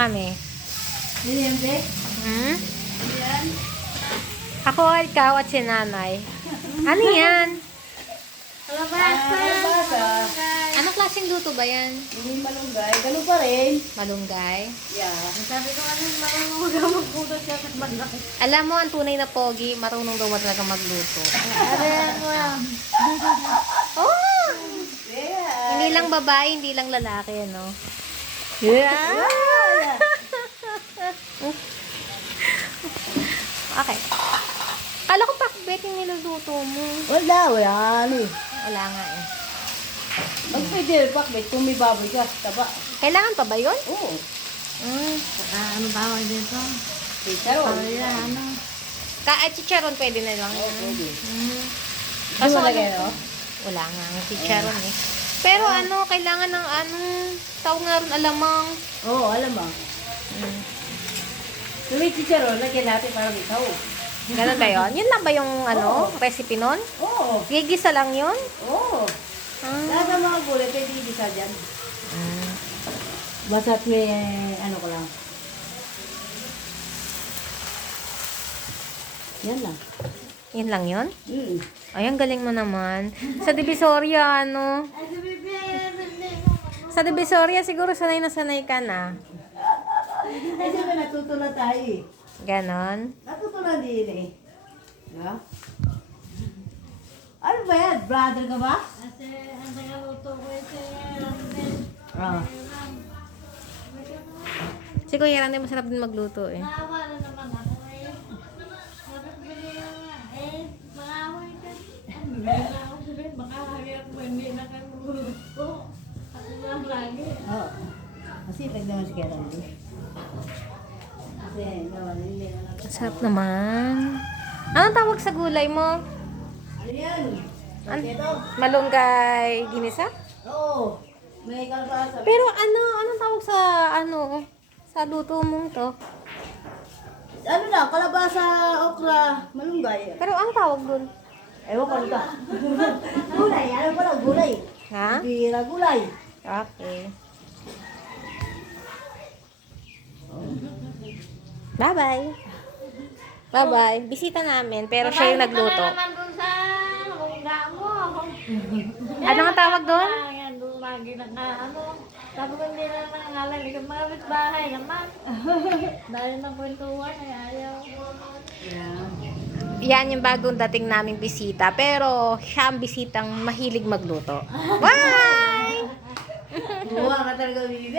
kami. Yan, be? Hmm? Yan. Ako, ikaw at si nanay. Ano yan? Kalabasa. Anong klaseng luto ba yan? Hindi malunggay. Ganun pa rin. Malunggay? Yeah. Sabi ko ano, marunong magputo siya at malaki. Alam mo, ang tunay na pogi, marunong daw talaga magluto. Ayan mo yan. Oh! Yeah. Hindi lang babae, hindi lang lalaki, ano? Yeah! Okay. Kala ko pakbet yung niluluto mo. Wala eh. Wala nga eh. Pag pwede, bakit? Kung may baboy ka, taba. Kailangan pa ba yun? Oo. Ano tawag dito? Chicharon. Ano? At chicharon pwede na lang. Oo, pwede. Kaso Wala ano- kayo? Wala nga ang chicharon eh. Pero ano, kailangan ng tawag nga rin alamang. Oo, alam mo. Kung may chicharon, lagyan natin para may tao. Ganun ba yun? Yun lang ba yung recipe nun? Oo. Gigisa lang yun? Oo. Lahat ng mga gulay, pwede ibisa dyan. Basta't may ano ko lang. Yan lang. Yun lang yun? Mm. Ay, ang galing mo naman. Sa Divisoria, ano? Sa Divisoria, siguro sanay na sanay ka na. Ay, siyempre natuto na tayo eh. Ganon. Natuto na din eh. Diba? Ano ba yan? Brother ka ba? Kasi ang tagaluto ko ito Ah. Si Kuya Randy, masarap din magluto eh. naawa na naman ako eh. Sabi ko bili ka nga. Makaway ka. Meron ako sabihin, baka hagyan mo, hindi na kayo magluto. Ako lang lagi. Oo. Kasi naman si Kera mo. Kasi naman, hindi na lang. Masarap naman. Anong tawag sa gulay mo? Ano yan? Ito? Malunggay ginisa? Oo. May kalabasa. Pero anong tawag sa sa luto mong to? Ano lang, kalabasa, okra, malunggay. Pero ang tawag dun? Ewan ko nito. Gulay, ano ko lang, gulay. Ha? Bira gulay. Okay. Bye-bye. Bye-bye. Bisita namin, pero siya yung nagluto. Naman dun sa mungga mo. Ano ang tawag doon? Yan, doon lagi sabi ko hindi na nangalan. Ikaw mga bahay naman. Dahil ng kwentuhan ay ayaw. Yan yung bagong dating naming bisita. Pero siya ang bisitang mahilig magluto. Bye! Buwa ka talaga, bibi.